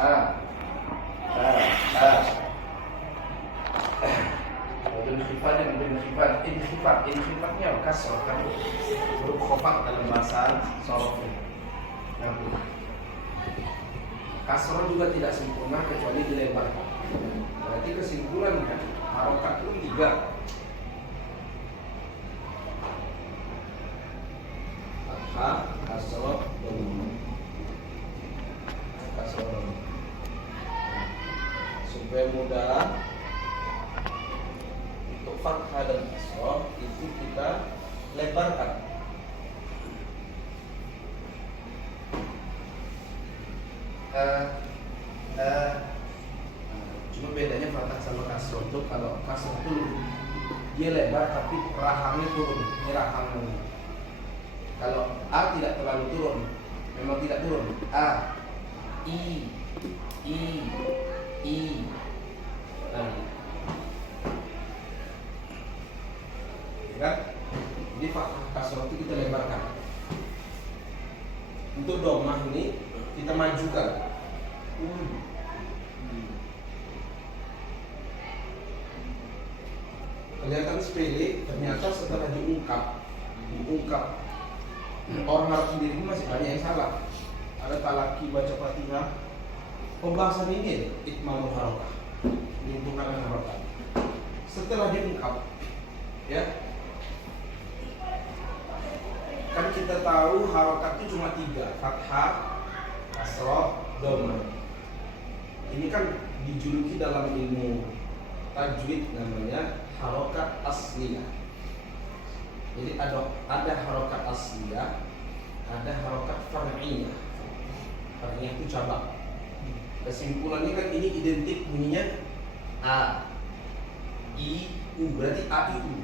a a a. Bin khifat dan bin khifat. Inkhifatnya kasrah kan huruf khafat dalam bahasa sorof. Kasrah juga tidak sempurna kecuali dilebarkan. Berarti kesimpulannya harokat itu 3. Fathah, kasrah, dhamma. Kasrah, dhamma. Supaya mudah, untuk fathah dan kasrah itu kita lebarkan. Cuma bedanya fathah sama kasrah itu, kalau kasrah itu dia lebar tapi rahangnya turun, ini rahangnya. Kalau a tidak terlalu turun, memang tidak turun. A, i, nah, ya kan? Jadi fathah kasrah itu kita lebarkan. Untuk dhammah ini kita majukan. Kelihatan sepele, ternyata setelah diungkap orang Arab sendiri masih banyak yang salah. Ada talaki baca Fatihah, pembahasan ini itmamul harokah, menyempurnakan harokat. Setelah diungkap, ya, kan kita tahu harokat itu cuma 3, fathah, kasrah, dhamma. Ini kan dijuluki dalam ilmu tajwid namanya harokat asliyah. Jadi ada harokat asliyah, ada harokat far'iyah. Far'iyah itu cabang. Kesimpulannya kan ini identik bunyinya a, i, u, berarti a, i, u.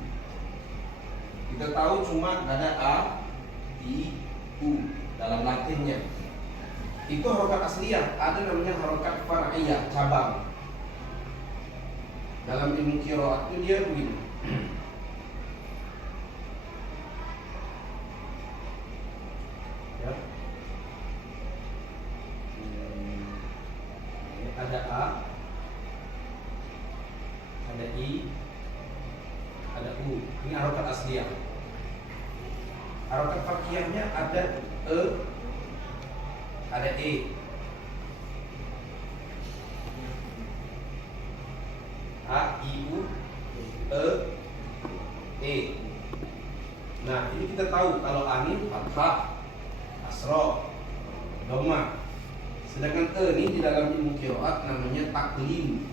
Kita tahu cuma ada a, i, u dalam Latinnya. Itu harokat asliyah. Ada namanya harokat far'iyah, cabang. Dalam ilmu qiraat itu dia begini. Ya. Ada a, ada i, ada u. Ini harokat asliyah. Harokat far'iyahnya ada e, ada e. A, I, U, E. Nah, ini kita tahu kalau A ini fathah, kasrah, dhamma. Sedangkan E ini di dalam ilmu qiraat namanya taklim.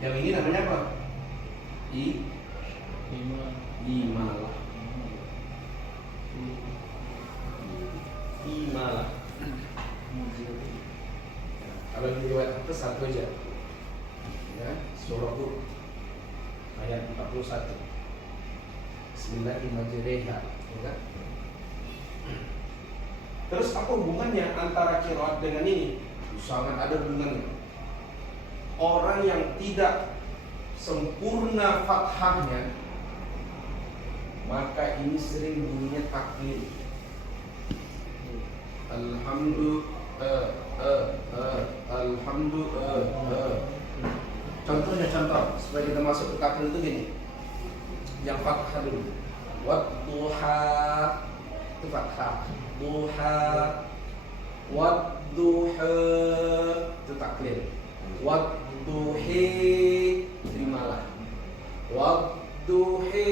Yang ini namanya apa? Imalah. Kalau di riwayat itu satu aja, ya, surah Hud ayat 41. Bismillahirrahmanirrahim. Ya. Terus apa hubungannya antara qiraat dengan ini? Sangat ada hubungannya. Orang yang tidak sempurna fathahnya, maka ini sering bunyinya taklid. Contohnya supaya kita masuk ke taklid itu gini. Yang fathah dulu. Wadduha itu fathah. Duha. Wadduha itu taklid. Wadduhi terimalah. Wadduhi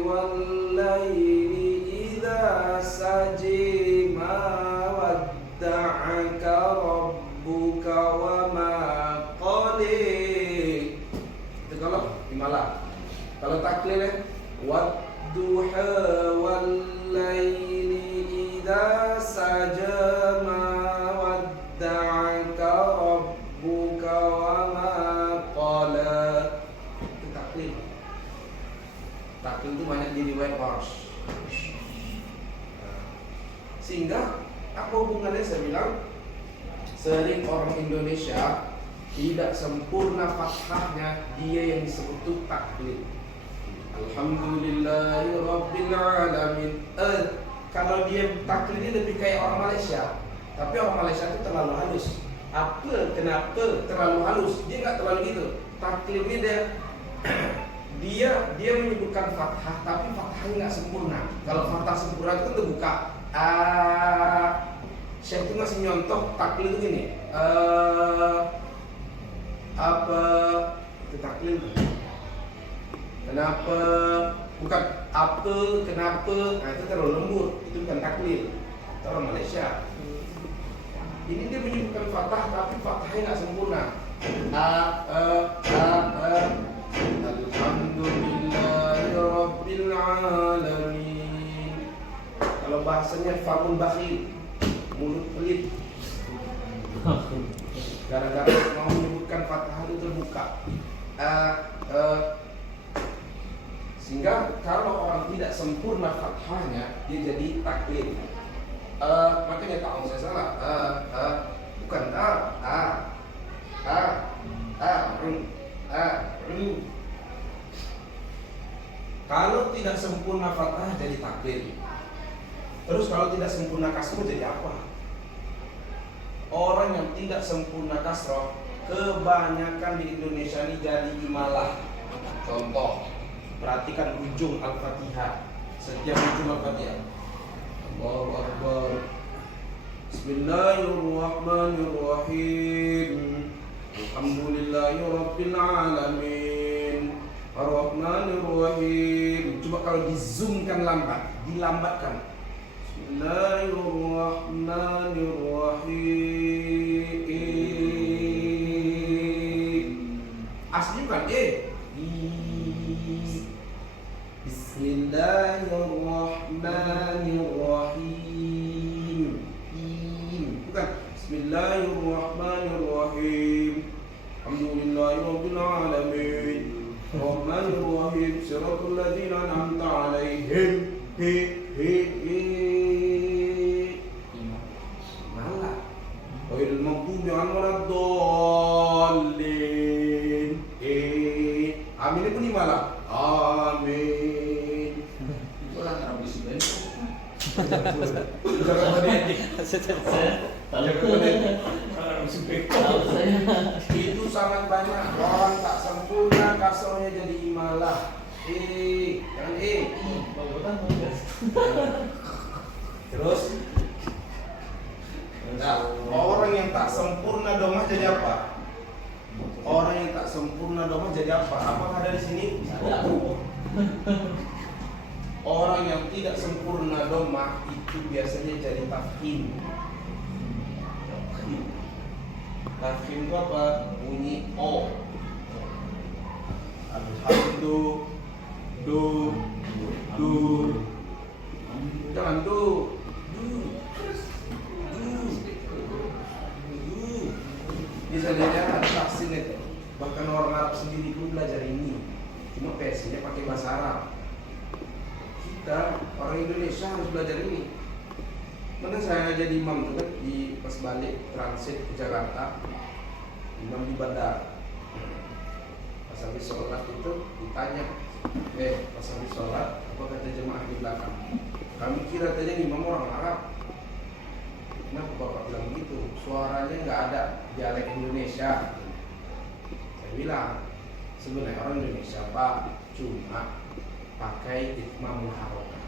wallaili idza saji ma wadda'aka rabbuka wa ma qali. Itu kalau terimalah. Kalau taklid wadduha wallaili idza saja ma wadda'aka rabbuka wa ma qala. Itu taklid. Taklid itu banyak di riwayat Warsh. Sehingga apa hubungannya? Saya bilang sering orang Indonesia tidak sempurna fathahnya, dia yang disebut itu taklid. Alhamdulillahirobbilalamin. Kalau dia taklidnya lebih kayak orang Malaysia, tapi orang Malaysia itu terlalu halus. Apa? Kenapa terlalu halus? Dia nggak terlalu gitu. Taklidnya dia menyebutkan fathah, tapi fathahnya nggak sempurna. Kalau fathah sempurna itu kan terbuka. Syekh itu ngasih nyontoh taklid itu gini. Apa itu taklid? Kenapa? Bukan apa, kenapa? Nah itu terlalu lembut. Itu bukan taklid. Itu orang Malaysia. Ini dia menyebutkan fathah, tapi fathahnya nggak sempurna. Alhamdulillahirobbilalamin. Kalau bahasanya famun bakhil, mulut pelit. Gara-gara mau menyebutkan fathah itu terbuka. Sehingga kalau orang tidak sempurna fathahnya, dia jadi taklid. Makanya kalau saya salah, bukan kalau tidak sempurna fathah jadi taklid. Terus kalau tidak sempurna kasroh jadi apa? Orang yang tidak sempurna kasroh kebanyakan di Indonesia ini jadi imalah. Contoh, perhatikan ujung Al-Fatihah. Setiap ujung Al-Fatihah, Allahu Akbar, Bismillahirrahmanirrahim, Alhamdulillahirobbilalamin, Ar-Rahmanirrahim. Coba kalau dizoomkan lambat, dilambatkan, Bismillahirrahmanirrahim. Asli bukan Bismillahirrahmanirrahim. Bukan Bismillahirrahmanirrahim. Alhamdulillahirobbilalamin, Rahmanirrahim, Siratal ladzina an'amta 'alaihim. Malah ghairil maghdubi 'alaihim waladdallin. Amin pun malah amin. Orang Arab Islam. Itu sangat banyak orang tak sempurna kasrohnya jadi imalah. Jangan Terus orang yang tak sempurna domah jadi apa? Orang yang tak sempurna domah jadi apa? Apakah ada di sini? Orang yang tidak sempurna domah itu biasanya jadi tafkhim. Tafkhim itu apa? Bunyi O. Alhamdulillah. Jangan bisa lihat ada vaksin itu. Bahkan orang Arab sendiri pun belajar ini. Cuma versinya pakai bahasa Arab. Kita orang Indonesia harus belajar ini. Mana saya jadi imam tuh kan di pas balik transit ke Jakarta, imam di bandara. Pas habis sholat itu ditanya, pas habis sholat apa kata jemaah di belakang? Kami kira tadi imam orang Arab. Kenapa bapak bilang begitu? Suaranya nggak ada dialek Indonesia. Saya bilang sebenarnya orang Indonesia pak, cuma pakai itmamul harokah.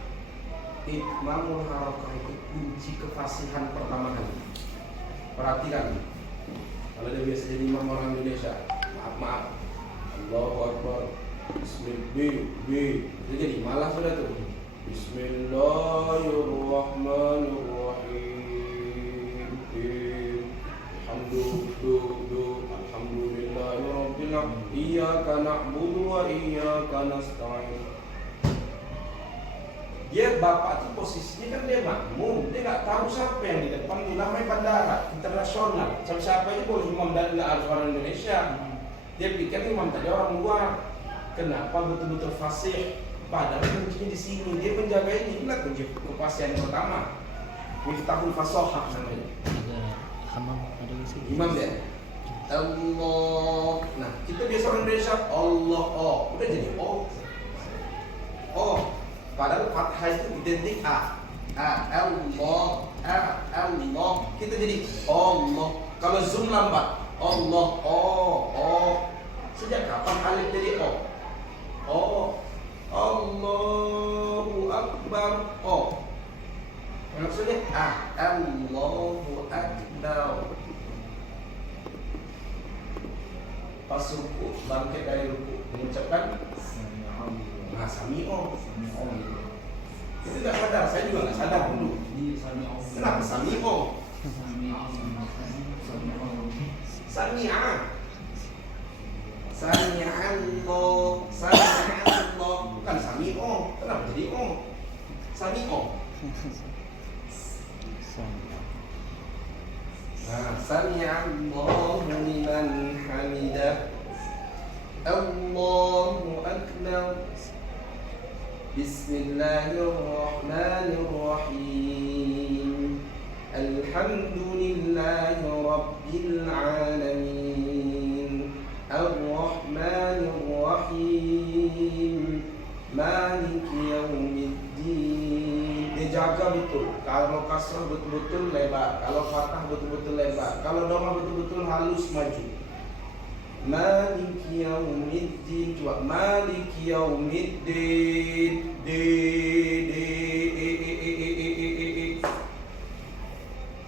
Itmamul harokah itu kunci kefasihan pertama kali. Perhatikan, kalau dia biasa jadi imam orang Indonesia, maaf, Allahu Akbar, Bismillah, itu jadi malah sudah tuh. Bismillahirrahmanirrahim. Alhamdulillahirobbilalamin. Iyyaka na'budu wa iyyaka nasta'in. Dia bapak itu posisinya kan dia makmum, dia nggak tahu siapa yang di depan. Di namanya bandara internasional, siapa aja boleh imam dan nggak harus orang Indonesia. Dia pikir imam tadi orang luar. Kenapa betul-betul fasih? Padahal kuncinya di sini. Dia menjaga ini. Inilah kunci kefasihan yang pertama. Miftahul fasohah namanya. Imam dia. Allah. Nah kita biasa orang Indonesia Allah. Udah jadi fathah itu identik A. Allah, Allah. Kita jadi Allah. Kalau zoom lambat, Allah, oh. Sejak kapan alif jadi O? Oh, Allahu Akbar. Oh, maksudnya Allahu Akbar. Pas ruku, bangkit dari ruku, mengucapkan Sami'o. Itu tidak sadar, saya juga nggak sadar dulu. Kenapa Sami'o? Sami'a. Sami'allah, bukan Sami'o. Kenapa jadi O? Sami'o. Nah, Sami'allahu liman hamidah. Allahu akbar. Bismillahirrahmanirrahim. Alhamdulillahi rabbil alamin. Ar-Rahmanir-Rahim. Maliki yaumiddin. Dijaga betul. Kalau kasrah betul-betul lebar, kalau fathah betul-betul lebar, kalau dhamma betul-betul halus maju. Maliki yaumiddin. Coba Maliki yaumiddin.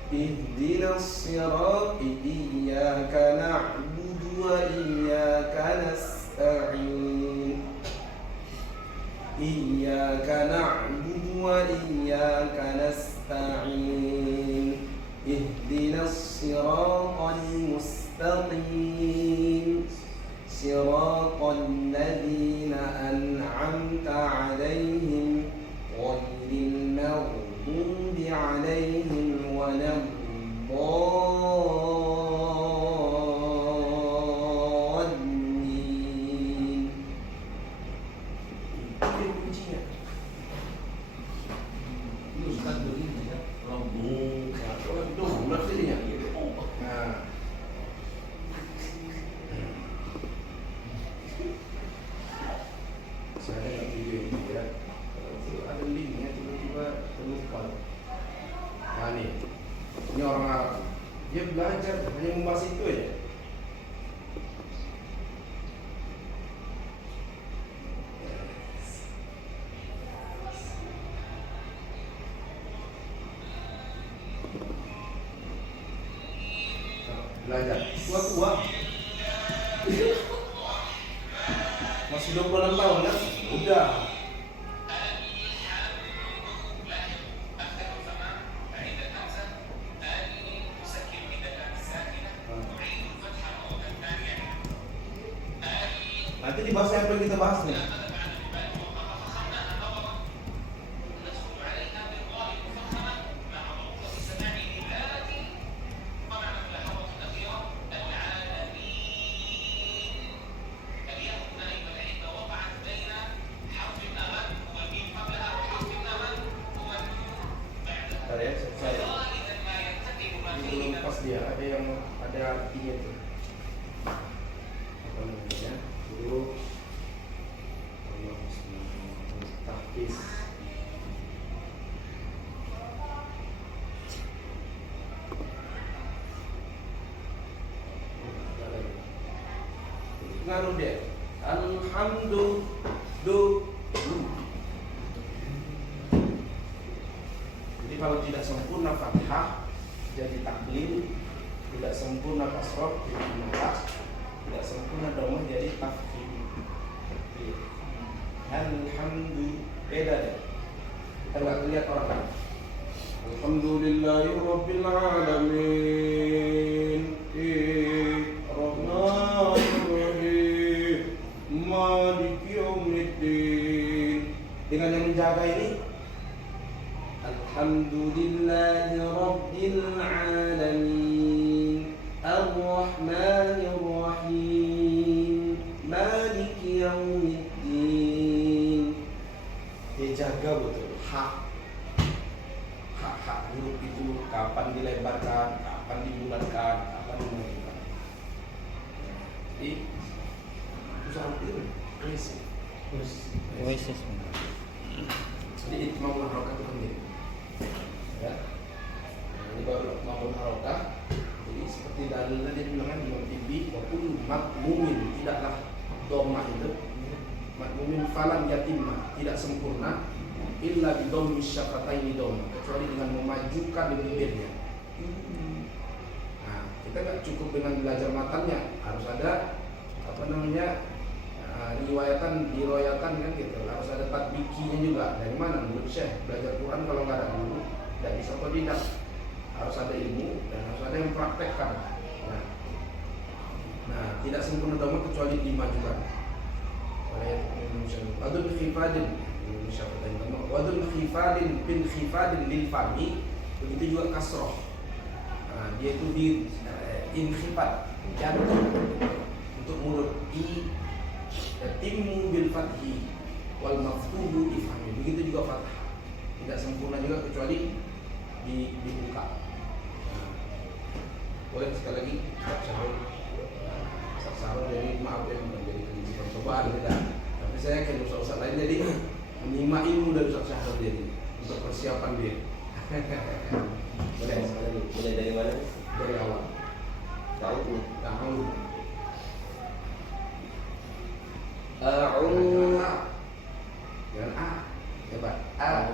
Ihdinas sirata iyyaka na'budu wa iyyaka nasta'in. Iyyaka na'budu wa iyyaka nasta'in. Ihdinas siratal mustaqim. Siratal ladzina an'amta 'alaihim ghairil maghdubi 'alaihim waladdallin. Ini orang Arab, dia belajar hanya membahas itu aja. Belajar tua-tua masih 26 tahun kan? Udah. Nanti dibahas apa yang kita bahas nih. Bentar ya, saya belum pas dia, ada yang ada artinya tuh. Apa namanya? Dulu tahfiz. Ngaruh dia. Alhamdulillah. Jadi kalau tidak sempurna fathah jadi taklil, tidak sempurna kasrah jadi imalah, tidak sempurna dhammah jadi tafkhim. Alhamdulillah, beda deh. Kita nggak lihat orang kan. Alhamdulillahirabbil alamin. Ar-Rahmanir-Rahim. Maliki yaumiddin. Dengan yang menjaga ini Alhamdulillahirabbil alamin. Ar-Rahmanir-Rahim. Maliki yaumiddin. Dia jaga betul hak huruf itu kapan dilebarkan, kapan dibulatkan, kapan dimatikan. Jadi usaha itu krisis. Jadi itmamul harokah itu penting. Ya. Nah, ini baru itmamul harokah. Jadi seperti dalilnya dia bilang Imam Tibi, walaupun makmumin tidaklah dhamma itu makmumin falam yatimma tidak sempurna illa bidhammi syafataini dhamma kecuali dengan memajukan bibirnya. Nah, kita nggak cukup dengan belajar matanya, harus ada riwayatan kan gitu, harus ada tatbikinya juga. Dari mana? Menurut Syekh, belajar Quran kalau nggak ada guru tidak bisa otodidak, harus ada ilmu dan harus ada yang praktekkan. Nah, tidak sempurna dhamma kecuali dimajukan oleh wadul khifadin wadul khifadin bin khifadin lil fami, begitu juga kasroh. Nah, dia itu di inkhifad jatuh untuk mulut i timu bil fathi wal maftuhu di fami, begitu juga fathah tidak sempurna juga kecuali dibuka. Nah, boleh sekali lagi sahur jadi maaf ya menjadi percobaan tidak, tapi saya yakin ustaz lain jadi menyimak ilmu dari ustaz sahur jadi untuk persiapan dia. Boleh sekali lagi. Mulai dari mana? Dari awal. Tahu nih. Tahu. Jangan A. Coba A.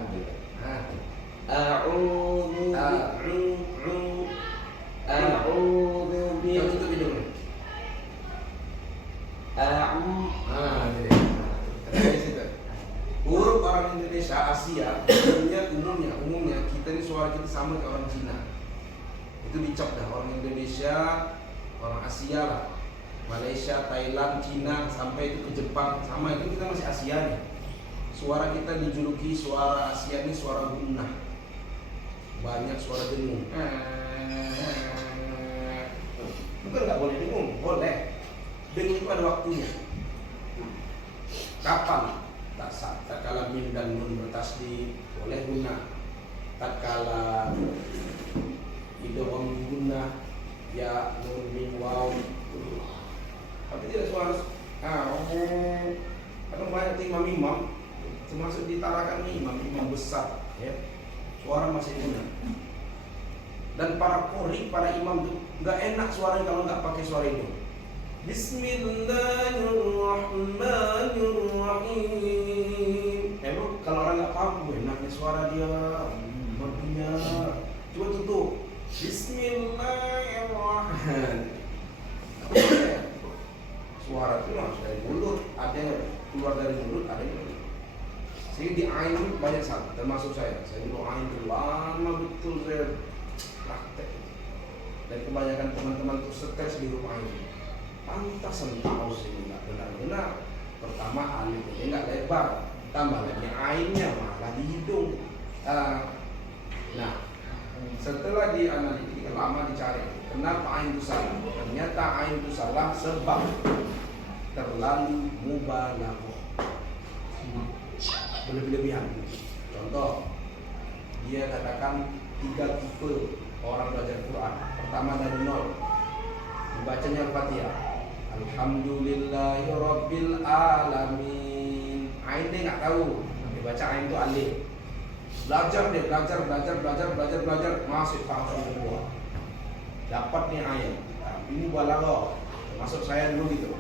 Huruf orang Indonesia Asia umumnya kita ini suara kita sama kayak orang Cina. Itu dicap dah orang Indonesia, orang Asia lah. Malaysia, Thailand, Cina sampai itu ke Jepang sama, itu kita masih Asia nih. Suara kita dijuluki suara Asia ini suara gunnah. Banyak suara dengung. Bukan nggak boleh dengung, boleh. Dengung itu ada waktunya. Kapan? Tak kala mim dan nun bertasdid boleh guna. Tak kala idgham guna ya nun mim waw. Tapi tidak suara. Kadang banyak imam termasuk di Tarakan imam besar, ya. Suara masih guna. Dan para qori, para imam itu nggak enak suaranya kalau nggak pakai suara itu. Bismillahirrahmanirrahim. Kalau orang nggak paham, enaknya suara dia, merdunya. Coba tutup. Bismillahirrahmanirrahim. Suara itu harus dari mulut, ada yang keluar dari mulut, ada yang dari. Saya di ain banyak salah, termasuk saya. Saya dulu ain itu lama betul saya praktek. Dan kebanyakan teman-teman itu stres di rumah ini. Pantasan tahu sih nggak benar-benar. Pertama alifnya nggak lebar, tambah lagi ainnya malah di hidung. Nah, setelah dianalitik lama dicari kenapa ain itu salah. Ternyata ain itu salah sebab terlalu mubalaghah, berlebihan. Contoh, dia katakan 3 tipe orang belajar Quran. Pertama dari nol, membacanya Al-Fatihah. Alhamdulillahi Rabbil Alamin. Ain dia nggak tahu, dibaca ain itu alif. Belajar masih paham semua. Dapat nih ayat, tapi ini balaghah. Termasuk saya dulu gitu.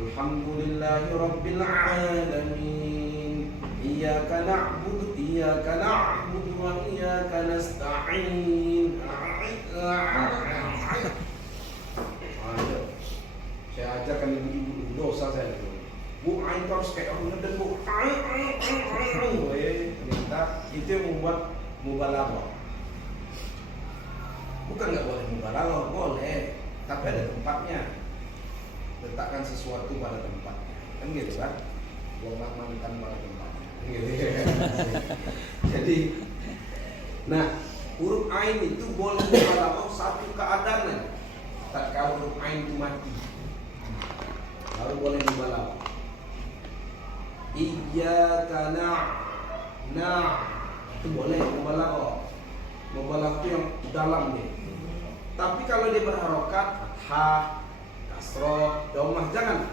Alhamdulillahi Rabbil Alamin. Iyyaka na'budu wa iyyaka nasta'in. Saya ajarkan ibu-ibu dosa saya itu. Bu, ain harus kayak orang ngeden bu. Ternyata itu yang membuat mubalaghah. Bukan nggak boleh mubalaghah, boleh, tapi ada tempatnya. Letakkan sesuatu pada tempatnya, kan gitu kan? Buanglah mantan pada tempatnya, gitu. Jadi, nah huruf ain itu boleh mubalaghah satu keadaan. Tatkala huruf ain itu mati, baru boleh mubalaghah. Iyyaka itu boleh mubalaghah. Mubalaghah itu yang dalam dia. Tapi kalau dia berharokat ha, kasroh, dhammah jangan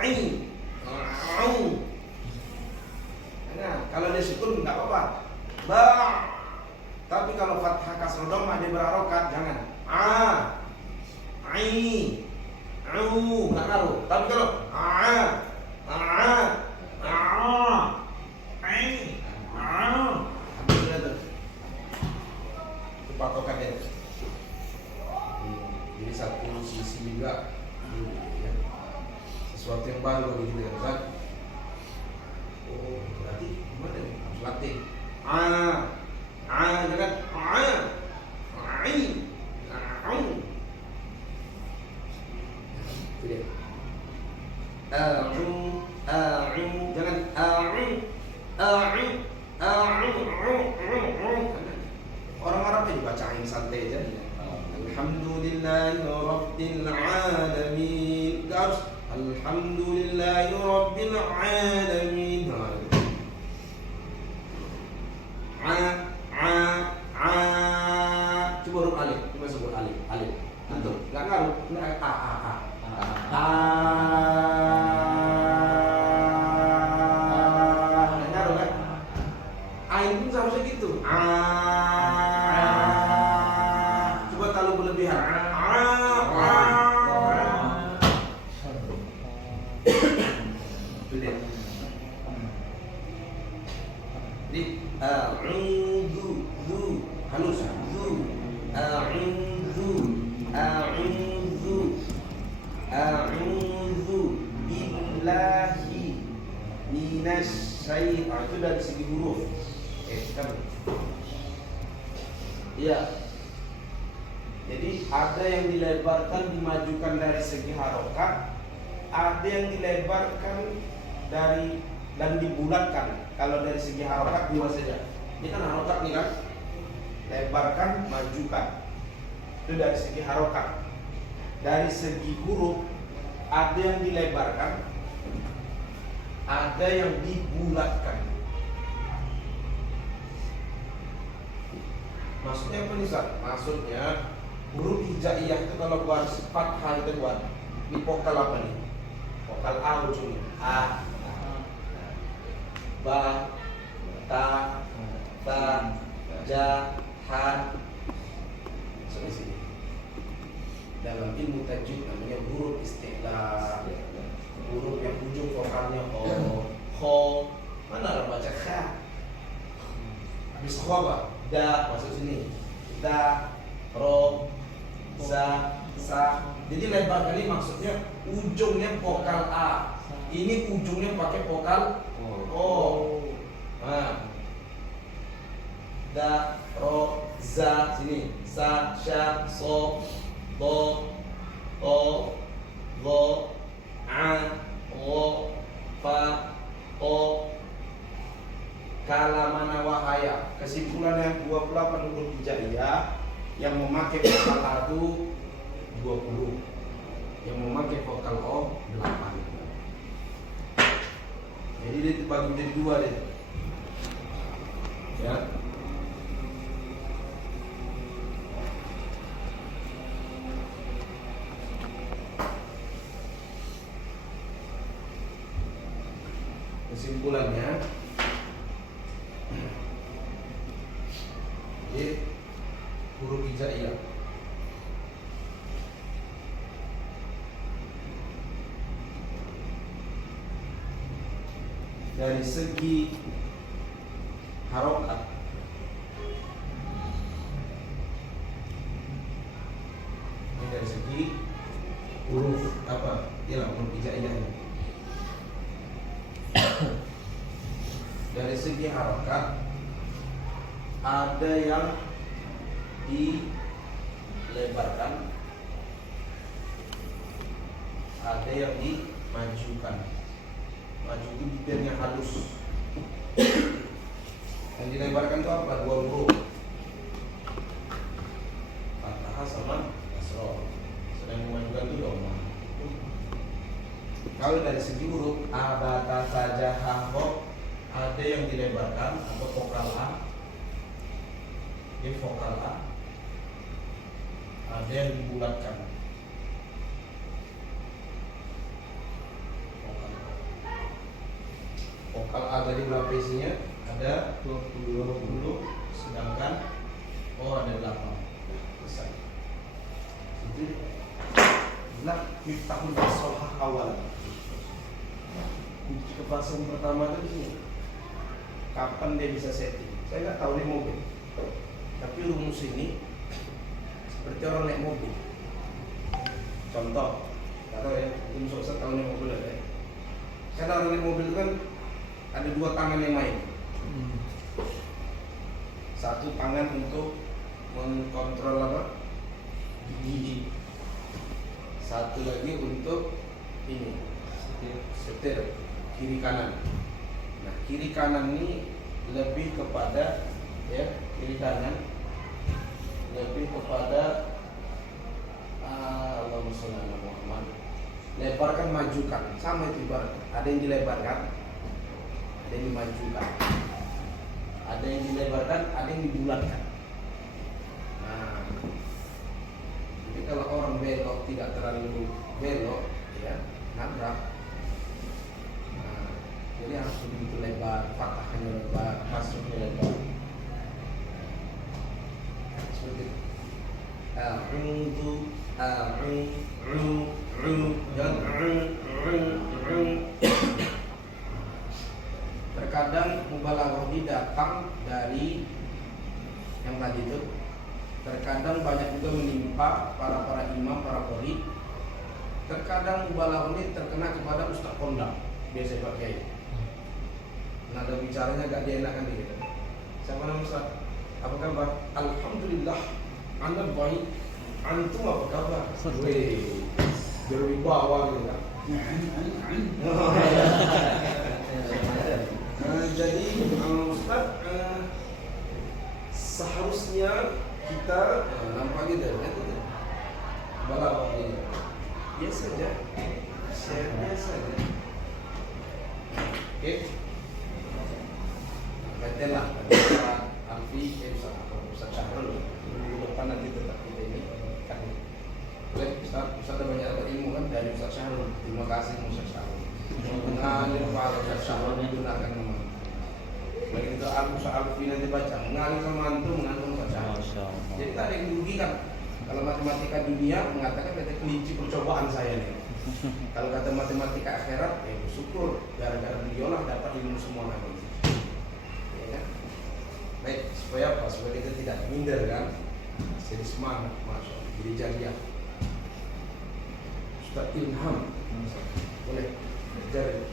ain. Kalau dia sukun nggak apa-apa. Ba. Tapi kalau fathah kasrah dhammah dia berharokat, jangan. Ai. Au, nggak ngaruh. Tapi kalau itu patokannya. Jadi satu sisi juga ya. Sesuatu yang baru bagi kita kan. Oh, berarti gimana nih? Harus latih. Jangan orang Arabnya dibacain santai aja. Alhamdulillahi rabbil alamin. Enggak harus Alhamdulillahi rabbil alamin. Coba huruf alif, coba sebut alif. Betul. Enggak ngaruh. Ain pun seharusnya gitu. Coba terlalu berlebihan. Itu dia. Jadi halus. A'udzu billahi minasyaitonir. Itu dari segi huruf. Kan. Iya. Jadi ada yang dilebarkan dimajukan dari segi harokat, ada yang dilebarkan dari dan dibulatkan. Kalau dari segi harokat dua saja. Ini kan harokat nih kan, lebarkan, majukan. Itu dari segi harokat. Dari segi huruf ada yang dilebarkan, ada yang dibulatkan. Maksudnya apa nih Ustaz? Maksudnya huruf hijaiyah itu kalau buat fathah itu buat ini vokal apa nih? Vokal A ujungnya. A, ba, ta, ta, ja, ha. Sampai sini. Dalam ilmu tajwid namanya huruf istilah. Huruf yang ujung vokalnya ho. Mana orang baca kha? Habis kho apa? Da masuk sini. Da, ro, za, sa. Jadi lebar kali maksudnya ujungnya vokal A. Ini ujungnya pakai vokal O. Nah. Da, ro, za sini. Sa, sya, so, do, o, do, a, o, fa, o. Kalamana wahaya. Kesimpulannya 28 huruf hijaiyah yang memakai vokal A itu 20, yang memakai vokal O 8. Jadi dia dibagi menjadi dua deh. Ya. Kesimpulannya huruf hijaiyah dari segi harokat ini dari segi huruf apa? Ialah huruf hijaiyah ini. Dari segi harokat ada yang dilebarkan, ada yang dimajukan. Maju itu bibirnya halus. Yang dilebarkan itu apa? Dua huruf, fathah sama kasroh. Sedang dimajukan itu doma. Kalau dari segi huruf a, ba, ta, sa, ja, ha, ho, ada yang dilebarkan atau vokal A. Ini vokal A. Ada yang dibulatkan. Vokal tadi berapa isinya? Ada 20, sedangkan ada 8. Selesai. Itu nah miftahul fasohah awal. Kepastian pertama itu di sini. Kapan dia bisa setting? Saya nggak tahu nih mobil. Tapi rumus ini seperti orang naik mobil. Contoh, atau ya, rumus saya tahu naik mobil ada. Karena orang naik mobil itu kan ada 2 tangan yang main. Satu tangan untuk mengkontrol apa? Gigi. Satu lagi untuk ini, setir kiri kanan. Nah, kiri kanan ini lebih kepada kiri kanan lebih kepada Allahumma sholli ala Muhammad. Lebarkan, majukan, sama itu ibaratnya. Ada yang dilebarkan, ada yang dimajukan. Ada yang dilebarkan, ada yang dibulatkan. Nah, jadi kalau orang belok tidak terlalu belok, ya nabrak. Nah, jadi harus begitu lebar, fathahnya lebar, masuknya lebar. Seperti itu. Terkadang mubalaghah ini datang dari yang tadi itu. Terkadang banyak juga menimpa para imam, para qori. Terkadang mubalaghah ini terkena kepada ustaz kondang, biasa pakai. Nada bicaranya agak dienakkan dikit. Siapa nama ustaz? Apa kabar? Alhamdulillah, Anda baik. Antum apa kabar? Wih, berwibawa gitu kan. Jadi Ustaz, seharusnya kita nampak gitu, balap ini biasa aja, biasa aja. Oke, katalah Alfi, Ustaz Syahrul minggu depan nanti tetap kita ini kan. Baik, Ustaz ada banyak dapat ilmu kan dari Ustaz Syahrul. Terima kasih Ustaz Syahrul. Mengalir Pak Ustaz Syahrul digunakan nama. Baik itu Ustaz Alfi nanti baca mengalir sama antum mengandung Ustaz Syahrul. Jadi tak ada yang dirugikan. Kalau matematika dunia mengatakan kata kelinci percobaan saya nih. Kalau kata matematika akhirat, ya bersyukur gara-gara beliau lah dapat ilmu semua nanti. Ya kan? Baik, supaya apa? Supaya kita tidak minder kan? Jadi semangat, masya Allah. Jadi jadiah. Ustaz Ilham, boleh jari.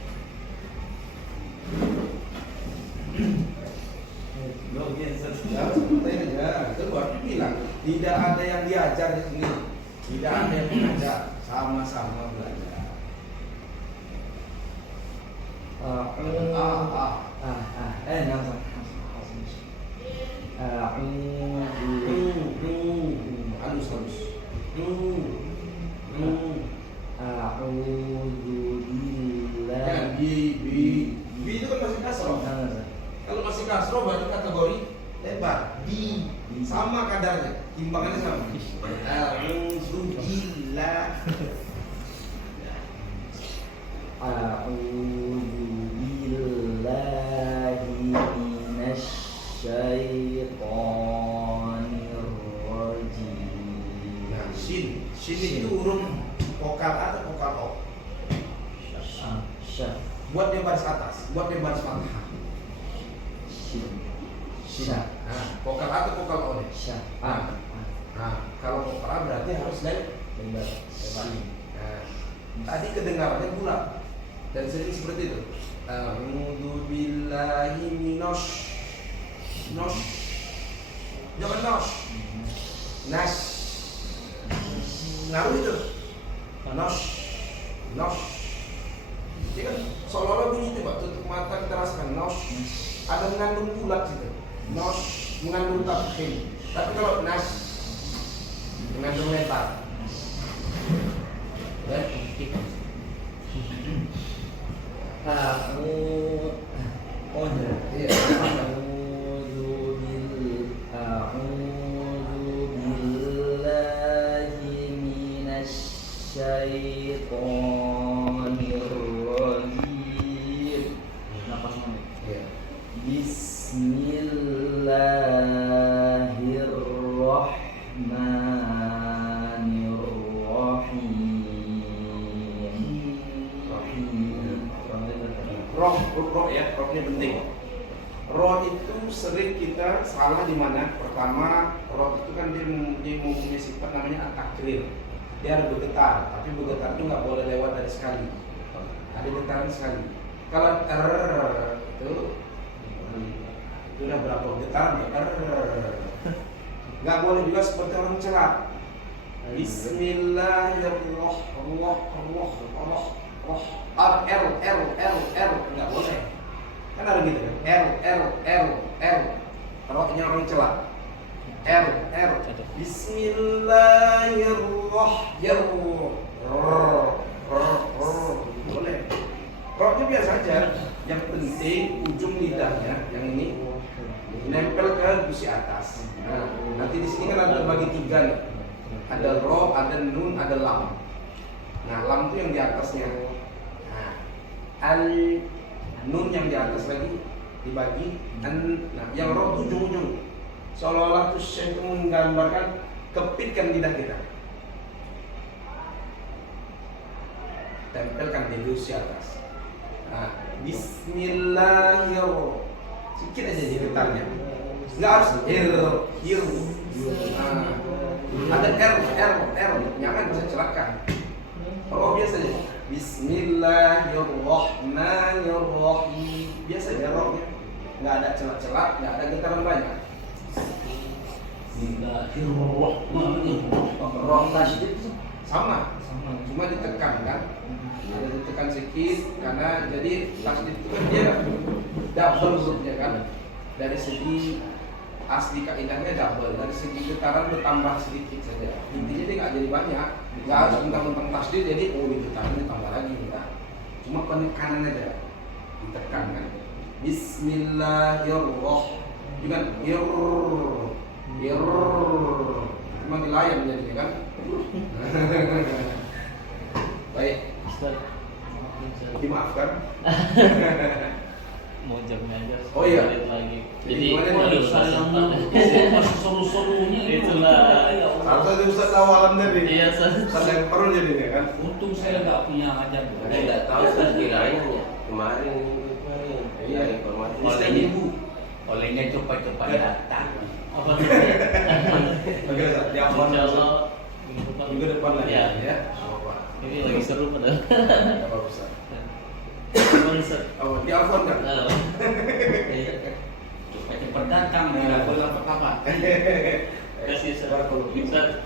Keluar bilang tidak ada yang diajar di sini, tidak ada yang mengajar, sama-sama belajar. Halus. Bi itu kan masih kasroh. Kalau masih kasroh berarti kategori lebar. Bi sama kadarnya, timbangannya sama. A'udzubillah. Nah, shin itu huruf vokal A atau vokal O? Buat dia baris atas, buat dia baris fathah. Nah, vokal A atau vokal O nih? Nah, kalau vokal A berarti harus lebar. Nah, tadi kedengarannya bulat dan sering seperti itu. A'udzu billahi minasy jangan nas ngaruh itu nos jadi kan seolah-olah bunyi itu Pak, tutup mata kita rasakan nos ada mengandung bulat gitu, nos mengandung tafkhim, tapi kalau nas mengandung lebar. Syaitonir rajim. Napas roh ya, roh ini penting. Roh itu sering kita salah di mana? Pertama, roh itu kan dia mempunyai sifat namanya at-takrir. Dia harus bergetar, tapi bergetar itu nggak boleh lewat dari sekali. Ada getaran sekali. Kalau itu udah berapa getaran? Nggak boleh juga seperti orang celat. Bismillahirrahmanirrahim. Nggak boleh. Kan ada gitu kan? Rohnya orang celat. Bismillahirrahmanirrahim. Boleh. Rohnya biasa aja. Yang penting ujung lidahnya yang ini nempel ke gusi atas. Nah, nanti di sini kan ada bagi tiga nih. Ada roh, ada nun, ada lam. Nah, lam itu yang di atasnya. Nah, nun yang di atas lagi dibagi. Nah, yang roh itu ujung-ujung. Seolah-olah tuh Syekh itu menggambarkan kepitkan lidah kita. Tempelkan di gusi atas. Nah, Bismillahirrahmanirrahim. Sedikit aja di getarnya. Nggak harus ada jangan bisa celaka. Kalau biasa aja Bismillahirrahmanirrahim. Biasa aja rohnya. Nggak ada celak-celak, nggak ada getaran banyak. Bismillahirrahmanirrahim. Roh tasydid sama, cuma ditekan kan. Ada ditekan sedikit karena jadi tasydid itu kan dia double hurufnya kan. Dari segi asli kaidahnya double, dari segi getaran bertambah sedikit saja. Intinya dia nggak jadi banyak, nggak harus mentang-mentang tasydid jadi getarannya tambah lagi enggak. Cuma penekanan aja, ditekan kan. Bismillahirrahmanirrahim. Juga cuma dilayan jadinya kan. Baik, dimaafkan. Mau jamnya aja. Oh iya. Lagi. Jadi seru-serunya itulah. Harus ada Ustaz awalan dari. Iya, Ustaz yang perlu jadinya kan. Untung saya nggak punya hajat. Saya nggak tahu kan kirain ya kemarin. Iya informasi. Oleh ibu, olehnya cepat-cepat datang. Oke Ustaz, di awalan. Insyaallah minggu depan lagi ya. Ya. Ini lagi seru padahal. Apa Ustaz? Konsert. Oh, di awalan kan? Cepat datang, tidak boleh apa-apa. Kasih Ustaz. Ustaz.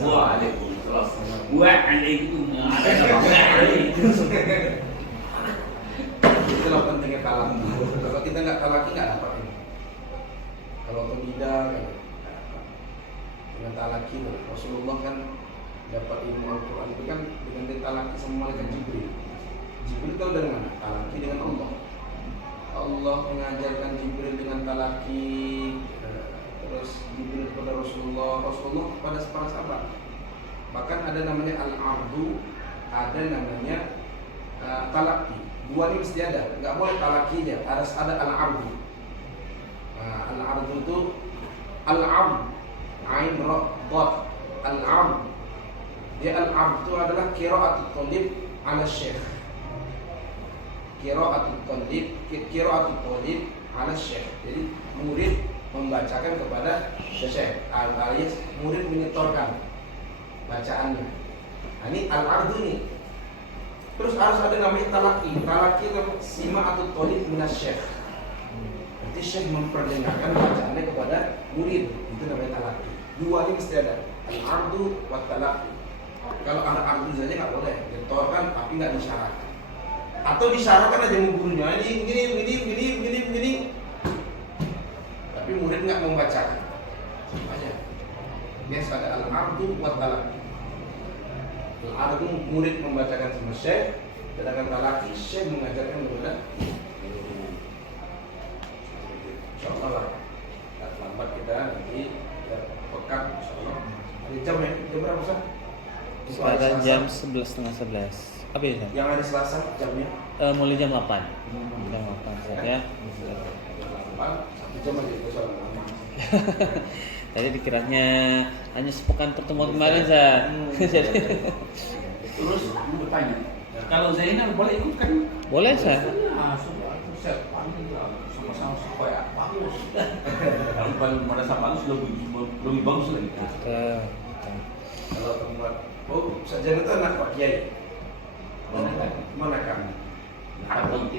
Waalaikumsalam. Waalaikumsalam. Waalaikumsalam. Itulah pentingnya talaki. Kalau kita nggak talaki nggak dapat ini. Kalau tidak dengan talaki, Rasulullah kan dapat ilmu Al-Quran itu kan dengan ditalaki sama malaikat Jibril. Jibril tahu dari mana? Talaki dengan Allah. Allah mengajarkan Jibril dengan talaki, terus Jibril kepada Rasulullah, Rasulullah kepada para sahabat. Bahkan ada namanya al-ardu, ada namanya talaki. Dua ini mesti ada, nggak boleh talaki aja, harus ada al-ardu. Al-ardu itu al-ardu, ain ra dad, al-ardu. Dia al-ardu itu adalah qira'atul talib ala syekh. Qira'atul talib ala syekh. Jadi murid membacakan kepada syekh, alias murid menyetorkan bacaannya. Nah, ini al-ardu ini. Terus harus ada namanya talaki. Talaki itu sima'atul talib minas syekh. Berarti syekh memperdengarkan bacaannya kepada murid. Itu namanya talaki. Dua ini mesti ada, al-ardu wa talaki. Kalau ada ardu saja nggak boleh, ditorkan tapi nggak disyaratkan. Atau disyaratkan aja sama gurunya, ini begini. Tapi murid nggak membacakan. Aja. Biasa ada al-ardu wa talaki. Al-ardu murid membacakan sama syekh, sedangkan talaki syekh mengajarkan kepada insyaallah lah. Tak lambat kita nanti pekan insyaallah. Ada jam ya? Jam berapa sih? Sekarang jam 11:30. Apa ya? Yang hari Selasa jamnya? Mulai jam 8. Jam 8 ya. 1 jam aja soalnya. Tadi dikiranya hanya sepekan pertemuan kemarin, Sa. Terus bertanya, Kalau Zainal boleh ikut kan? Boleh saya. Nah, sudah saya panggil sama-sama supaya bagus. Kalau merasa bagus lebih bagus lagi. Betul. Kalau tempat oh sarjana itu anak Pak Kiai. Mana kan? Mana kan? Apa